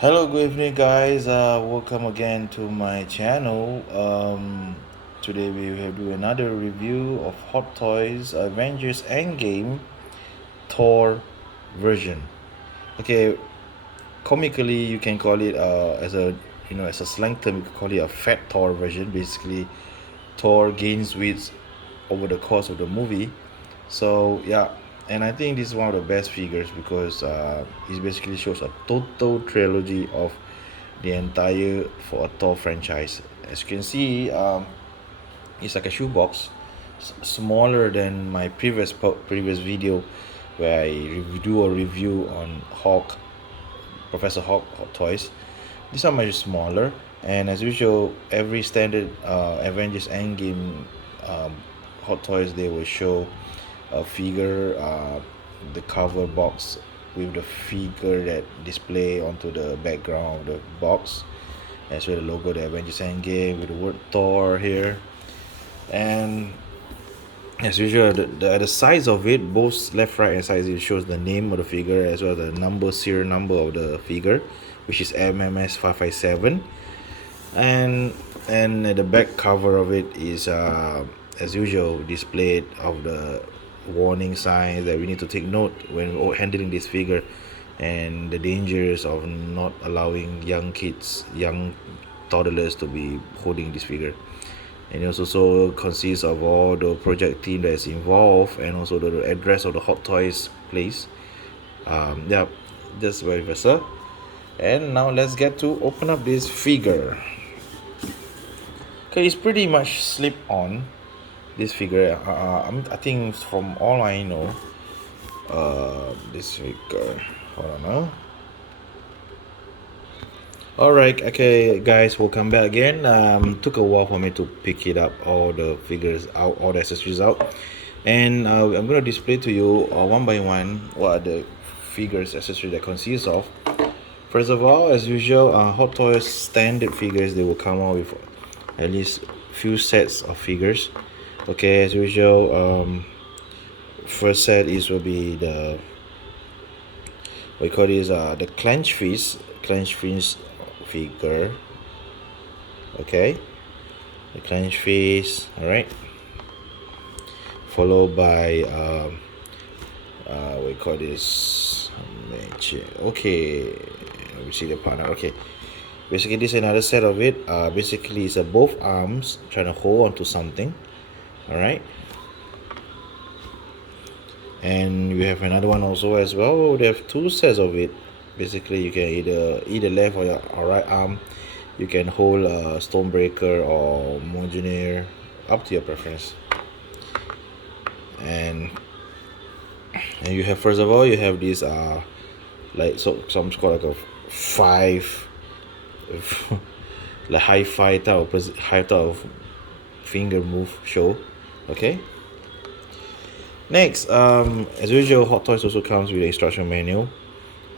Hello, good evening, guys. Welcome again to my channel. Today we will do another review of Hot Toys Avengers Endgame Thor version. Okay, comically you can call it as a as a slang term you can call it a fat Thor version. Basically, Thor gains weight over the course of the movie. So yeah, and I think this is one of the best figures because it basically shows a total trilogy of the entire for a Thor franchise. As you can see, it's like a shoebox, smaller than my previous video where I do a review on Professor Hawk toys. These are much smaller, and as usual, every standard Avengers Endgame um, Hot Toys they will show a figure, the cover box with the figure that display onto the background of the box, as well the logo, the Avengers Endgame with the word Thor here, and as usual, the size of it, both left, right, and side, it shows the name of the figure as well as the serial number of the figure, which is MMS 557, and at the back cover of it is as usual displayed of the warning signs that we need to take note when handling this figure, and the dangers of not allowing young toddlers to be holding this figure. And it also consists of all the project team that's involved and also the address of the Hot Toys place. Yeah, just very versa. And now let's get to open up this figure. Okay, it's pretty much slip on this figure. I think from all I know, this figure. Hold on now. Alright, okay, guys, welcome back again. Took a while for me to pick it up, all the figures out, all the accessories out, and I'm gonna display to you one by one what are the figures accessories that consists of. First of all, as usual, Hot Toys standard figures, they will come out with at least few sets of figures. Okay, as usual, first set is will be the we call this the clench fist figure. Okay, the clench fist. All right, followed by we call this okay, we see the partner. Okay, basically this is another set of it. Basically it's a both arms trying to hold onto something. All right, and we have another one also as well. They have two sets of it. Basically you can either left or right arm, you can hold a Stonebreaker or Mjolnir, up to your preference. And you have, first of all, you have this like some sort like a five like high type of finger move show. Okay, next, as usual, Hot Toys also comes with an instruction manual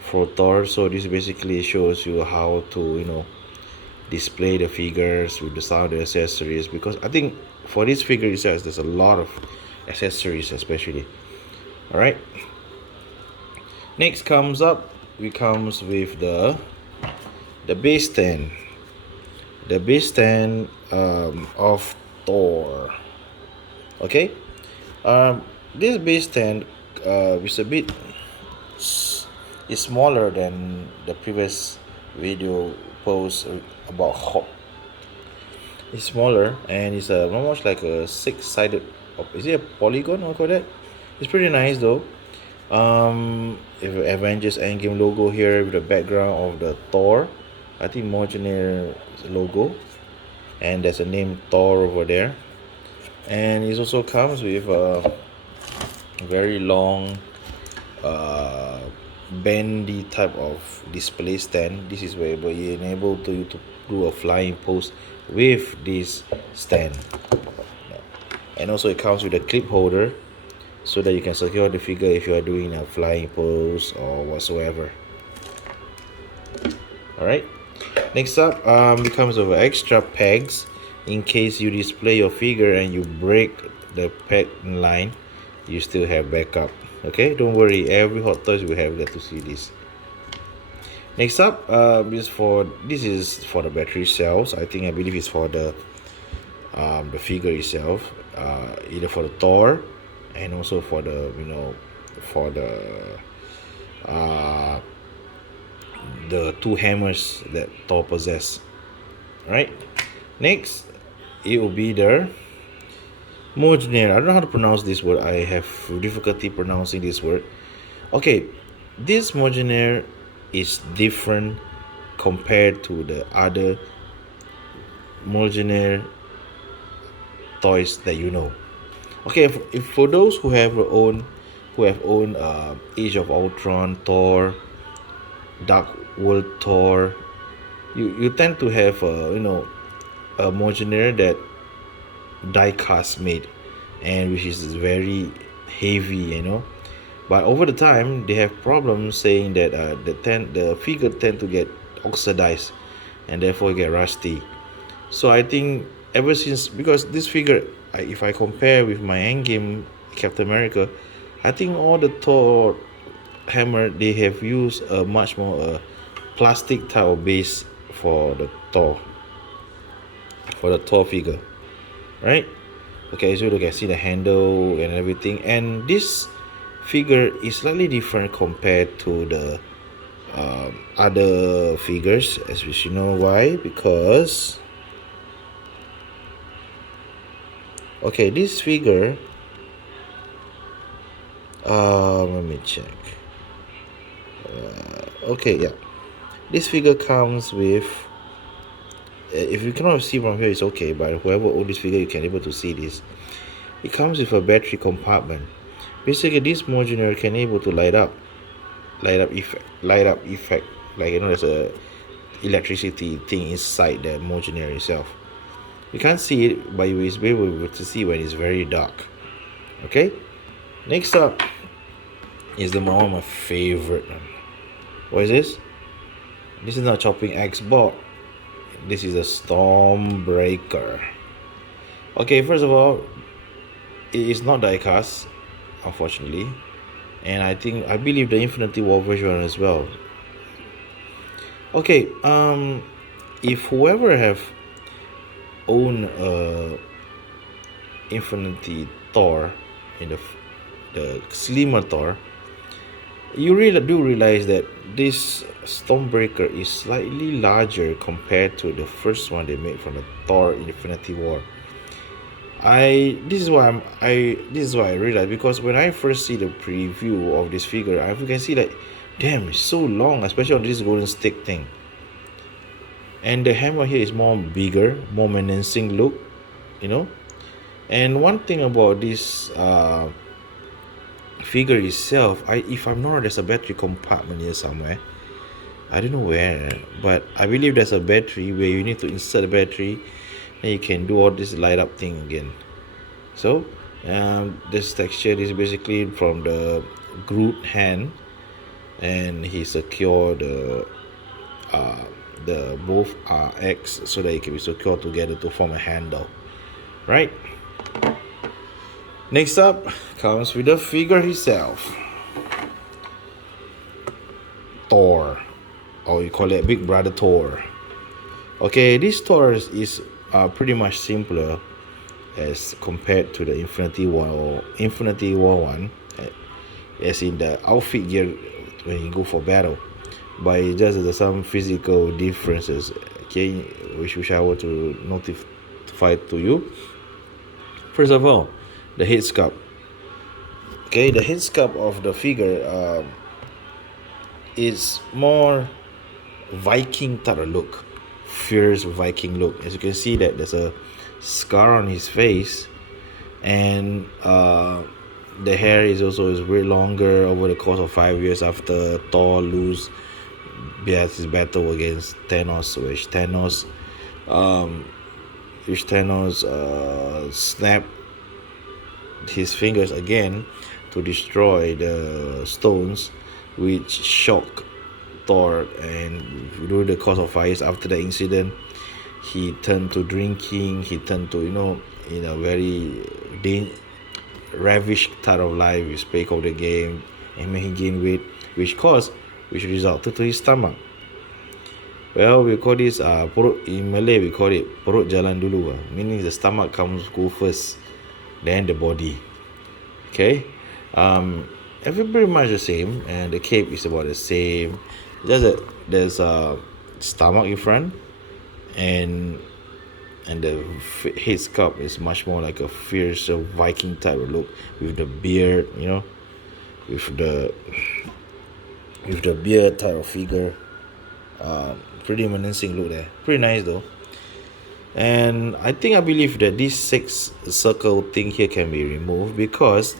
for Thor. So this basically shows you how to display the figures with the sound accessories, because I think for this figure itself there's a lot of accessories especially. All right, next comes with the base stand, of Thor. Okay, this base stand is a bit is smaller than the previous video post about Hawk. It's smaller and it's almost like a six-sided. Is it a polygon or call that? It's pretty nice though. If Avengers Endgame logo here with the background of the Thor, I think Mjolnir logo, and there's a name Thor over there, and it also comes with a very long bendy type of display stand. This is where you enable you to do a flying pose with this stand, and also it comes with a clip holder so that you can secure the figure if you are doing a flying pose or whatsoever. All right, next up, it comes with extra pegs in case you display your figure and you break the peg line, you still have backup. Okay, don't worry, every Hot Toys will have that to see this. Next up, this is for the battery cells. I believe it's for the figure itself, either for the Thor, and also for uh, the two hammers that Thor possess. Right. Next, it will be the Mojnir. I don't know how to pronounce this word. I have difficulty pronouncing this word. Okay, this Mojnir is different compared to the other Mojnir toys that you know. Okay, if for those who have owned Age of Ultron, Thor, Dark World Thor, you tend to have a Mojnir that die cast made, and which is very heavy, but over the time they have problems saying that the figure tend to get oxidized and therefore get rusty. So I think ever since, because this figure, if I compare with my Endgame Captain America, I think all the Thor hammer they have used a much more plastic type of base for the Thor figure, right? Okay, so you can see the handle and everything, and this figure is slightly different compared to the other figures, as we should know why. Because okay, this figure, let me check. Okay, yeah, this figure comes with, if you cannot see from here it's okay, but whoever owns this figure, you can able to see this. It comes with a battery compartment. Basically, this modular can able to light up effect, like there's a electricity thing inside the modular itself. You can't see it, but you will be able to see when it's very dark. Okay, next up is one of my favorite one. What is this? This is not chopping axe board. This is a Stormbreaker. Okay, first of all, it is not diecast, unfortunately, and I believe the Infinity War version as well. Okay, if whoever have owned Infinity Thor in the slimmer Thor, you really do realize that this Stormbreaker is slightly larger compared to the first one they made from the Thor Infinity War. This is why I realized, because when I first see the preview of this figure, you can see that, damn, it's so long, especially on this golden stick thing. And the hammer here is more bigger, more menacing look, And one thing about this figure itself, if I'm not wrong, there's a battery compartment here somewhere. I don't know where, but I believe there's a battery where you need to insert the battery, and you can do all this light up thing again. So this texture is basically from the Groot hand, and he secured the both X so that it can be secured together to form a handle, right? Next up comes with the figure himself, Thor, or you call it Big Brother Thor. Okay, this Thor is pretty much simpler as compared to the Infinity War one, as in the outfit gear when you go for battle, but it just there's some physical differences, okay, which I want to notify to you. First of all, the head sculpt. Okay, the head sculpt of the figure is more Viking type of look, fierce Viking look. As you can see that there's a scar on his face, and the hair is way longer over the course of 5 years after Thor lose his battle against Thanos, which Thanos snapped his fingers again to destroy the stones, which shocked Thor, and during the course of 5 years after the incident, he turned to drinking, he turned to in a very ravish type of life. He spoke of the game, and when he gained weight, which resulted to his stomach. Well, we call this perut, in Malay we call it perut jalan dulu, meaning the stomach comes go first, then the body. Okay, um, every pretty much the same, and the cape is about the same. Just that there's a stomach in front, and the head sculpt is much more like a fierce Viking type of look with the beard, with the beard type of figure. Pretty menacing look there. Pretty nice though. And I believe that this six circle thing here can be removed because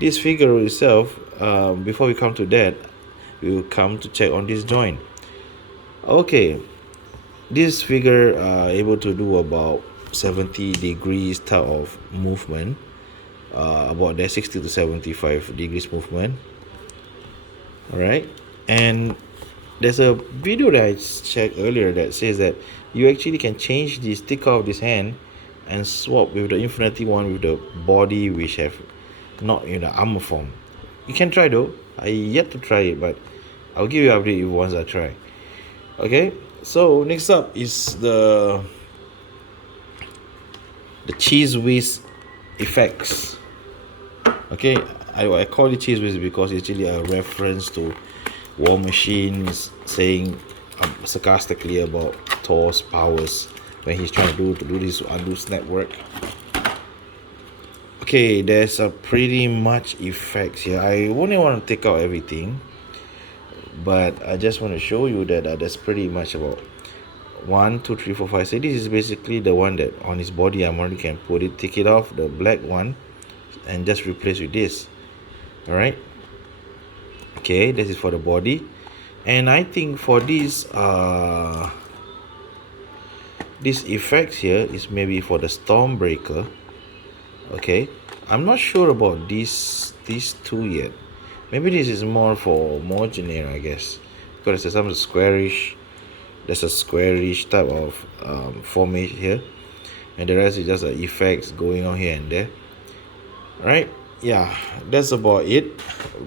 this figure itself, before we come to that, we will come to check on this joint. Okay, this figure able to do about 70 degrees type of movement, about that 60 to 75 degrees movement. All right, and there's a video that I checked earlier that says that you actually can change the sticker of this hand and swap with the infinity one with the body which have not in the armor form. You can try though. I yet to try it, but I'll give you an update once I try. Okay, so next up is the cheese whiz effects. Okay, I call it cheese whiz because it's really a reference to War Machine saying sarcastically about Thor's powers when he's trying to do this undo snap work. Okay, there's a pretty much effects here. I only want to take out everything, but I just want to show you that there's pretty much about 1 2 3 4 5 6. This is basically the one that on his body I'm already can put it, take it off the black one and just replace with this. All right, okay, this is for the body. And I think for this effects here is maybe for the Stormbreaker. Okay, I'm not sure about these two yet. Maybe this is more for more generic, I guess, because there's some squarish. There's a squarish type of formation here, and the rest is just the effects going on here and there. Right? Yeah, that's about it.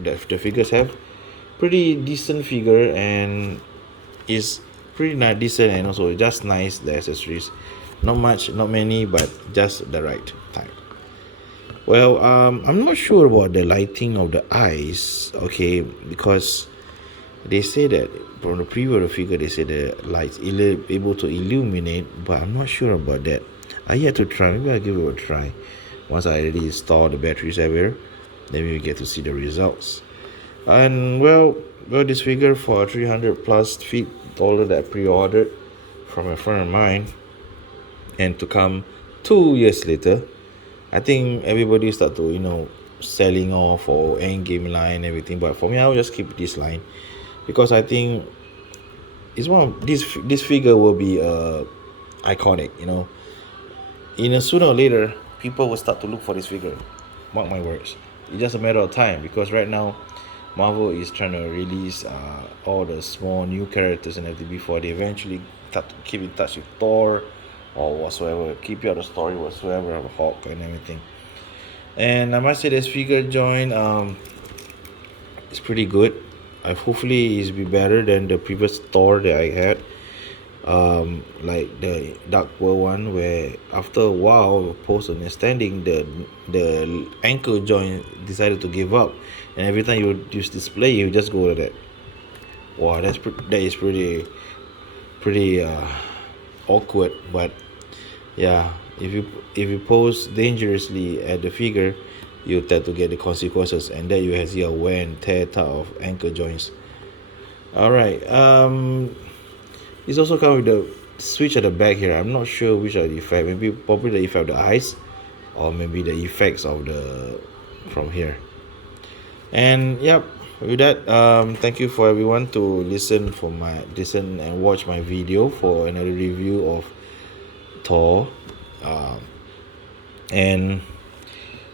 The figures have pretty decent figure and is pretty nice, decent, and also just nice. The accessories, not much, not many, but just the right type. Well, I'm not sure about the lighting of the eyes. Okay, because they say that from the preview of the figure, they say the lights able to illuminate, but I'm not sure about that. I yet to try. Maybe I'll give it a try. Once I already install the batteries everywhere, then we get to see the results. And well, this figure for 300 plus feet dollar that I pre-ordered from a friend of mine, and to come 2 years later, I think everybody start to selling off or Endgame line and everything. But for me, I'll just keep this line because I think it's one of this figure will be iconic. In a sooner or later, people will start to look for this figure. Mark my words. It's just a matter of time because right now, Marvel is trying to release all the small new characters and everything before they eventually start to keep in touch with Thor or whatsoever, keep you out the story whatsoever of Hulk and everything. And I must say this figure joint is pretty good. Hopefully it's be better than the previous Thor that I had. Like the Dark World one, where after a while post understanding the ankle joint decided to give up, and every time you use display you just go to that. Wow, that is pretty awkward. But yeah, if you pose dangerously at the figure, you tend to get the consequences, and then you see a wear and tear type of ankle joints. All right, it's also come with the switch at the back here. I'm not sure which are the effect. Maybe probably the effect of the eyes, or maybe the effects of the from here. And yep, with that, thank you for everyone to listen and watch my video for another review of Thor. And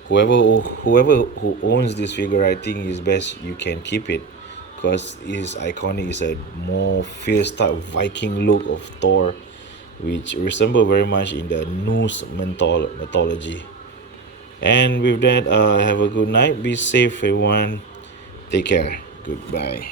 whoever who owns this figure, I think is best you can keep it because it's iconic. It's a more fierce type of Viking look of Thor, which resemble very much in the Norse mythology. And with that, have a good night. Be safe, everyone. Take care. Goodbye.